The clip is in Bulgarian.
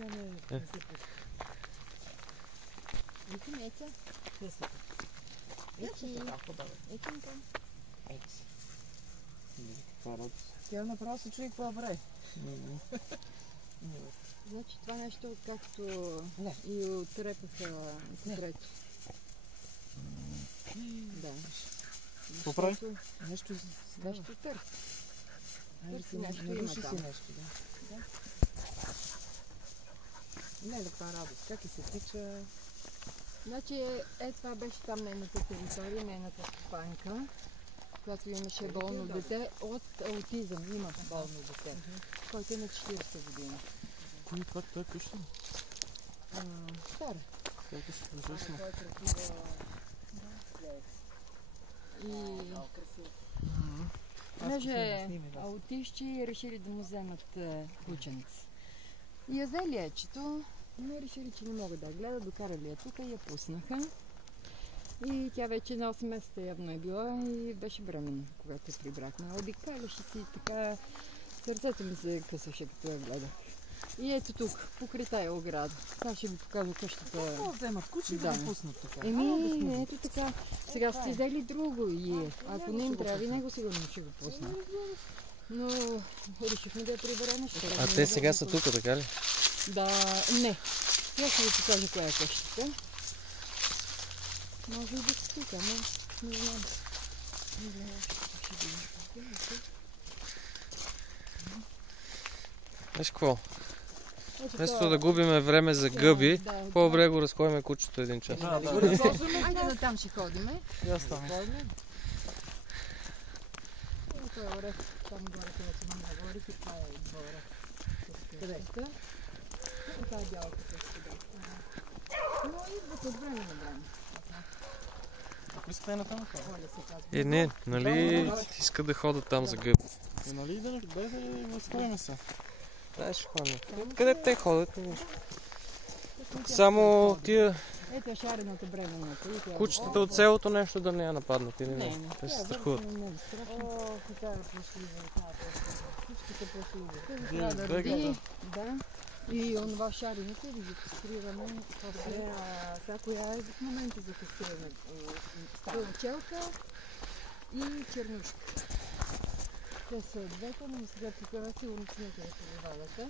Не се пуска. Ето мече. Те са. Ечи. Еченко. Ечи. Тя направо се чуи какво прави. Значи това нещо, както Не. и отрепаха секрети. Да. Какво прави? Нещо става. Нещо търси. Търси нещо Не има души си там. нещо, да. Не, каква радост. Как и се тича. Значи, това беше там нейната територия, нейната стопанка, която имаше болно дете от аутизъм. Има болно дете, който е на 40 години. Кой това? Той е къща? Стара. Как е се ужасно. И понеже аутисти решили да му вземат ученица. И я взели ечето, но решили, че не могат да я гледат, докарали я тук и я пуснаха. И тя вече на 8 месеца явно е била и беше бременна, когато я прибрахме. Обикаляше си така, сърцето ми се късваше, като я гледах. И ето тук, покрай тая ограда. Сега ще ви покажа къщата. Какво вземат? Куче и да го пуснат така? Еми, ето така. Сега сте взели друго и ако не им трябва, и него сигурно ще го пуснат. Но решихме да я приберем. А те сега са тук, така ли? Да, не. Я ще ви покажа коя е къщата. Може и да са тук, ама не знам. Не знам, ще видим. Виж какво? Ето Вместо това. да губиме време за гъби, Да, по-добре го разходим кучето един час. Айде на там ще ходиме. Ясно. Ето е орех, там горе, където съм говорих и това е двора. Къде? И това е бялата къща. Но идват от време на време. Ако искате е натам, това. Оля се казва. Не, нали искат да ходят там за гъби? Нали да възходим се. Да, ще ходим. Къде те ходят? Само тия Ето е шарената бременната. кучетата от селото нещо да не я нападнат или Не, не. не. Те се страхуват. О, каква е плашлива. Всичките плашливи. Вие Трябва да бегате. роди. Да. И онова шареното да ги кастрираме. Сега коя е в момента за кастриране? Челка и чернушка. Те са двете, но сега тук сигурно сме да се вадате.